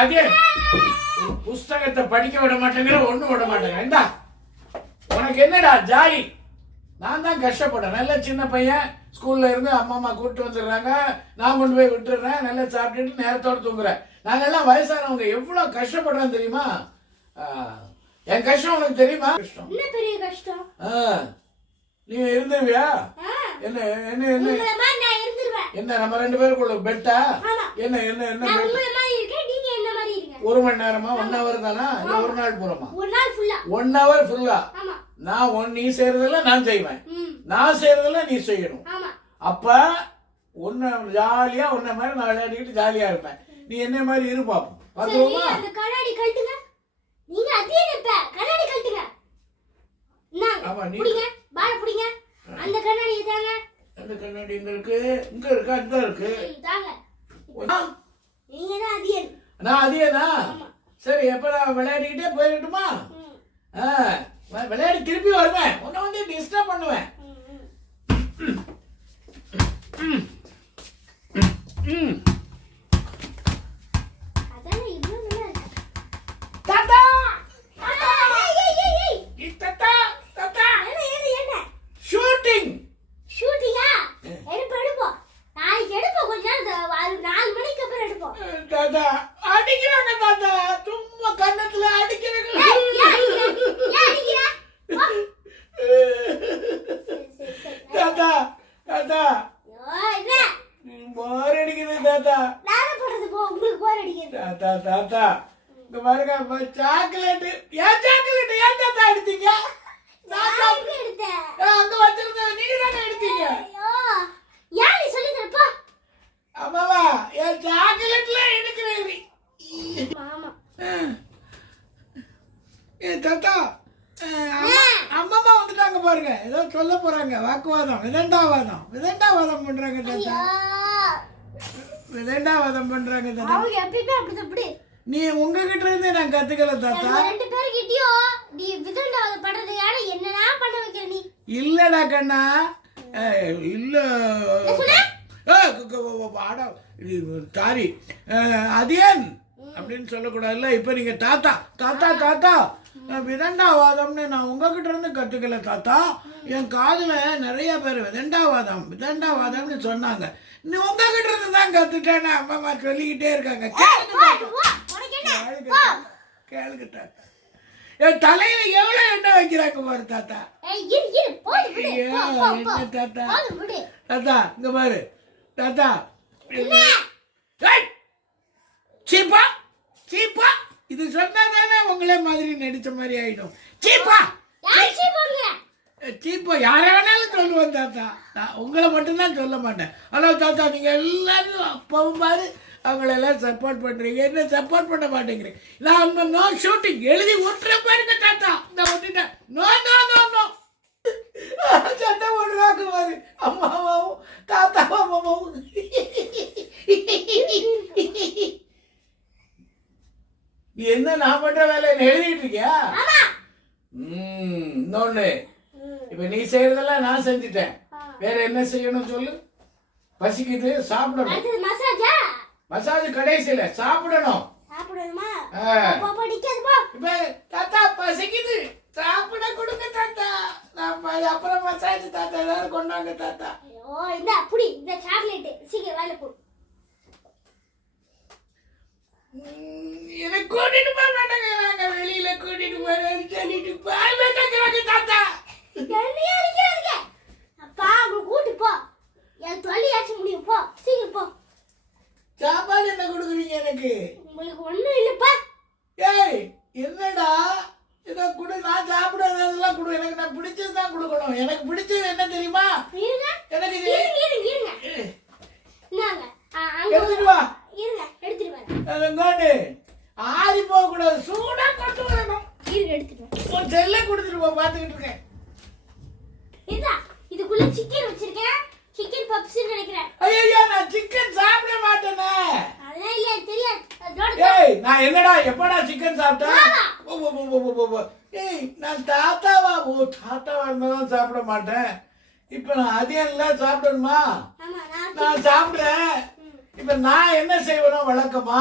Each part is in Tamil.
அதே புஸ்தகத்தை படிக்க விட மாட்டேங்கிற ஒன்றும் விட மாட்டேங்க. இந்தா உனக்கு என்னடா ஜாலி? நான் தான் கஷ்டப்பட்டேன். நல்ல சின்ன பையன் ஸ்கூல்ல இருந்து அம்மா கூப்பிட்டு வந்துடுறாங்க, நான் கொண்டு போய் விட்டுறேன், நல்லா சாப்பிட்டுட்டு நேரத்தோடு தூங்குறேன். நாங்கெல்லாம் வயசானவங்க எவ்வளோ கஷ்டப்படுறோம் தெரியுமா? என் கஷ்டம் உனக்கு தெரியுமா? கஷ்டம் என்ன பெரிய கஷ்டம்? நீ இருந்துவியா? என்ன என்ன என்ன என்ன நம்ம ரெண்டு பேருக்குள்ள பெட்டா? என்ன என்ன என்ன ஒரு மணி நேரமா 1 hour தானா? இல்ல ஒரு நாள் பூரமா? 1 hour ஃபுல்லா. நான் நீ செய்யறதில்ல நான் செய்வேன், நான் செய்யறதில்ல நீ செய்யணும். அப்ப உன்னை ஜாலியா உன்ன மாதிரி நான் விளையாடிக்கிட்டு ஜாலியா இருப்பேன். நீ என்ன மாதிரி இரு பாப்போம். பாத்துருவோமா? கண்ணாடி கழட்டுங்க. நீங்க அதே நிப்ப கண்ணாடி கழட்டுங்க. ஆமா நீ பால புடிங்க. அந்த கண்ணாடி தாங்க. அந்த கண்ணாடி இங்க இருக்கு, இங்க இருக்கு, அங்க இருக்கு. தாங்க. நீங்க தான் அதியன். நான் அதியனா? சரி எப்ப நான் விளையாடிக்கிட்டே போயிடட்டுமா? விளையாடி திருப்பி வருவேன், உன்னை வந்து டிஸ்டர்ப் பண்ணுவேன். அடிக்கிறாங்க தாத்தா, சும்மா கண்ணத்துல அடிக்கிறாங்க. தாத்தா தாத்தா போர் அடிக்குது தாத்தா. தாத்தா தாத்தா இங்க பாருங்க சாக்லேட். ஏன் சாக்லேட் ஏன் தாத்தா எடுத்தீங்க? அங்க வச்சிருந்தேன், நீங்க தானே எடுத்தீங்க. ஆமாவா? என் சாக்லேட்ல எடுக்கிறீங்க. தாத்தா அம்மா வந்துட்டாங்க பாருங்க, ஏதோ சொல்ல போறாங்க. வாக்குவாதம், விதண்டாவாதம் பண்றாங்க தாத்தா, விதண்டாவாதம் பண்றாங்க தாத்தா. நீ உங்ககிட்ட இருந்து நான் கத்துக்கல தாத்தா. இல்லடா கண்ணா, இல்ல தாரி அதியன் அப்படின்னு சொல்லக்கூடாதுல்ல. இப்ப நீங்க தாத்தா தாத்தா தாத்தா விதண்டாவாதம்னு நான் உங்ககிட்ட இருந்து கத்துக்கல தாத்தா. என் காதுல நிறைய பேர் விதண்டாவாதம்னு சொன்னாங்க. நீ உங்ககிட்ட இருந்து தான் கத்துட்டேன்னு அம்மா சொல்லிக்கிட்டே இருக்காங்க. கேளுங்க தாத்தா, என் தலையில எவ்வளவு எண்ணெய் வைக்கிறாங்க பாரு தாத்தா. என்ன தாத்தா? தாத்தா இங்க பாரு தாத்தா. சீப்பா சீப்பா இது சொன்னா தானே உங்களே மாதிரி நடிச்ச மாதிரி ஆயிடும். சீப்பா சீப்பா யாரை வேணாலும் சொல்லுவேன் தாத்தா, நான் உங்களை மட்டும்தான் சொல்ல மாட்டேன். ஹலோ தாத்தா, நீங்க எல்லாரும் அப்பவும் பாரு அவங்களெல்லாம் சப்போர்ட் பண்றீங்க, என்ன சப்போர்ட் பண்ண மாட்டேங்கிறீங்க. நான் நோ ஷூட்டிங் எழுதி ஒட்டுற பாருங்க தாத்தா. நான் ஒட்டிட்டேன். நோ நோ நோ நோ சண்டை போடுறாங்க பாரு அம்மாவும் தாத்தாவும். என்ன நான் பண்ற வேலை எழுதிட்டு இருக்கியா? இன்னொன்னு, இப்ப நீ செய்யறதெல்லாம் நான் செஞ்சுட்டேன். வேற என்ன செய்யணும் சொல்லு? பசிக்குது, சாப்பிடணும். மசாஜ் கடைசியில சாப்பிடணும். இப்ப தாத்தா பசிக்குது, சாப்பிட கொடுங்க தாத்தா. அப்புறம் மசாஜ் தாத்தா ஏதாவது கொண்டாங்க தாத்தா. எனக்கு கூட்டிட்டு போக மாட்டேங்கிறாங்க, வெளியில கூட்டிட்டு போறேன்னு சொல்லிட்டு போக மாட்டேங்கிறாங்க தாத்தா. சாப்பாடு என்ன கொடுக்குறீங்க எனக்கு? உங்களுக்கு ஒண்ணும் இல்லப்பா. ஏய் என்னடா இதை கொடு, நான் சாப்பிடாததெல்லாம் கொடு. எனக்கு நான் பிடிச்சது தான் கொடுக்கணும். எனக்கு பிடிச்சது என்ன தெரியுமா? எனக்கு இது எடுத்துட்டு வா. வெங்காடு ஆறி போக கூடாது, சூடா கொண்டு வரணும். உன் செல்ல கொடுத்துட்டு போ, பாத்துக்கிட்டு இருக்கேன். இதுக்குள்ள சிக்கன் வச்சிருக்கேன், சிக்கன் பப்ஸ் நினைக்கிறேன். ஐயோ நான் சிக்கன் சாப்பிட மாட்டேனே. அதெல்லாம் இல்ல தெரியாது. ஏய் நான் என்னடா எப்படா சிக்கன் சாப்பிட்டேன்? ஏய் நான் தாத்தாவா? ஓ தாத்தாவா இருந்தாலும் சாப்பிட மாட்டேன். இப்ப நான் அதையெல்லாம் சாப்பிடணுமா? நான் சாப்பிடுறேன். இப்ப நான் என்ன செய்வேனோ வழக்கமா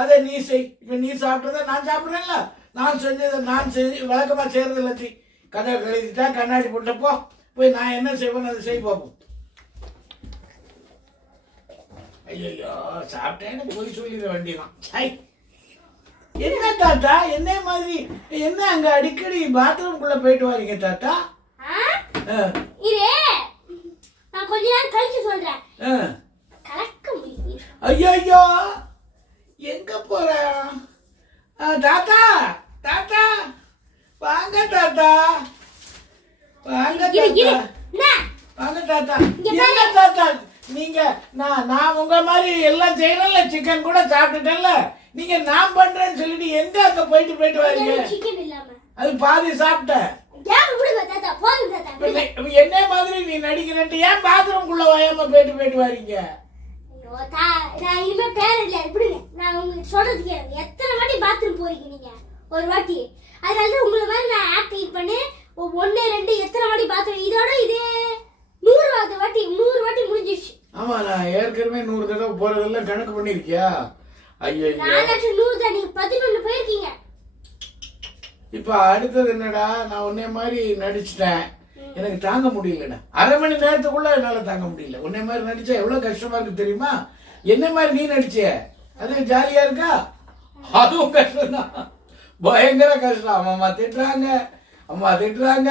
அதை நீ செய். இப்போ நீ சாப்பிட்டதை நான் சாப்பிட்றேன்ல, நான் செஞ்சதை நான் செஞ்சு வழக்கமாக செய்கிறது இல்லை. கதை கழுதிட்டா கண்ணாடி போட்டப்போ போய் நான் என்ன செய்வேன்னு அதை செய் பார்ப்போம். ஐயோ சாப்பிட்டேன்னு போய் சொல்லிட வேண்டியதான். சை, என்ன தாத்தா என்ன மாதிரி என்ன அங்க அடிக்கடி பாத்ரூம்குள்ள போயிட்டு வரீங்க தாத்தா? இரு, நான் கொஞ்ச நேரம் கழிச்சு சொல்றேன். கலக்க முடியும். ஐயோ எங்க போற தாத்தா? தாத்தா வாங்க தாத்தா, வாங்க தாத்தா, வாங்க தாத்தா. என்ன தாத்தா நீங்க நான் உங்க மாதிரி எல்லாம் செய்யறேன்ல, சிக்கன் கூட சாப்பிட்டுட்டேன்ல, நீங்க நான் பண்றேன்னு சொல்லிட்டு எங்க அங்க போயிட்டு வரீங்க? சிக்கன் இல்லாம அது பாதி சாப்பிட்டேன். என்ன மாதிரி நீ நடிக்கிறேன்ட்டு ஏன் பாத்ரூம்குள்ள வாயாம போயிட்டு வரீங்க? நான் இனிமே பேர் இல்ல விடுங்க. நான் உங்களுக்கு சொல்றது கேளுங்க. எத்தனை வாட்டி பாத்ரூம் போறீங்க நீங்க? ஒரு வாட்டி. அதனால உங்களை மாதிரி நான் ஆக்ட் பண்ணி 1 2 எத்தனை வாட்டி பாத்ரூம், இதோட இது 100 வாட்டி முடிஞ்சிடுச்சு. ஆமா, நான் ஏற்கனவே 100 தடவை போறதெல்லாம் கணக்கு பண்ணிருக்கியா? ஐயோ, நான் 100 தான், நீங்க 11 போயிருக்கீங்க. இப்ப அடுத்தது என்னடா, நான் உன்னை மாதிரி நடிச்சிட்டேன், எனக்கு தாங்க முடியலடா. அரை மணி நேரத்துக்குள்ள என்னால தாங்க முடியல. உன்னை மாதிரி நடிச்சா எவ்வளவு கஷ்டமா இருக்கு தெரியுமா? என்ன மாதிரி நீ நடிச்ச அது ஜாலியா இருக்கா? அதுவும் கஷ்டம் தான், பயங்கர கஷ்டம். அம்மா திட்டுறாங்க, அம்மா திட்டுறாங்க.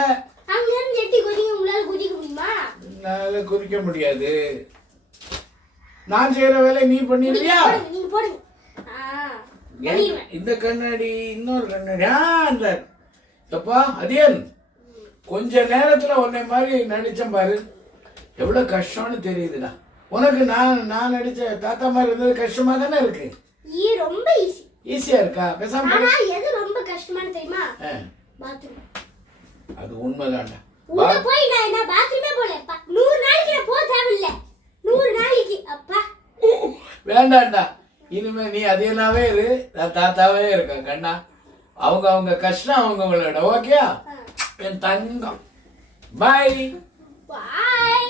அங்க இருந்து எட்டி குதிக்க உங்களால குதிக்க முடியுமா? என்னால குதிக்க முடியாது. நான் செய்யற வேலை நீ பண்ணிடுவியா? நீங்க போடுங்க. இந்த கண்ணாடி, இன்னொரு கண்ணாடி. அந்த எப்பா அதியன், கொஞ்ச நேரத்துல உன்னை மாதிரி நடிச்சேன் பாரு, எவ்வளவு கஷ்டம்னு தெரியுதுடா உனக்கு. நான் நடிச்ச தாத்தா மாதிரி இருந்தது கஷ்டமா தானே இருக்கு? ரொம்ப ஈஸி. ஈஸியா இருக்கா? பேசாம ஆனா எது ரொம்ப கஷ்டமானு தெரியுமா? பாத்ரூம். அது உண்மைதான்டா. உள்ள போய் நான் என்ன பாத்ரூமே போல 100 நாளைக்கு நான் போக தேவையில்லை. 100 நாளைக்கு அப்பா வேண்டாம்டா. இனிமே நீ அதேனாவே இரு, நான் தாத்தாவே இருக்கேன் கண்ணா. அவங்க கஷ்டம் அவங்களோட. ஓகே என் தங்கம். பாய் பாய்.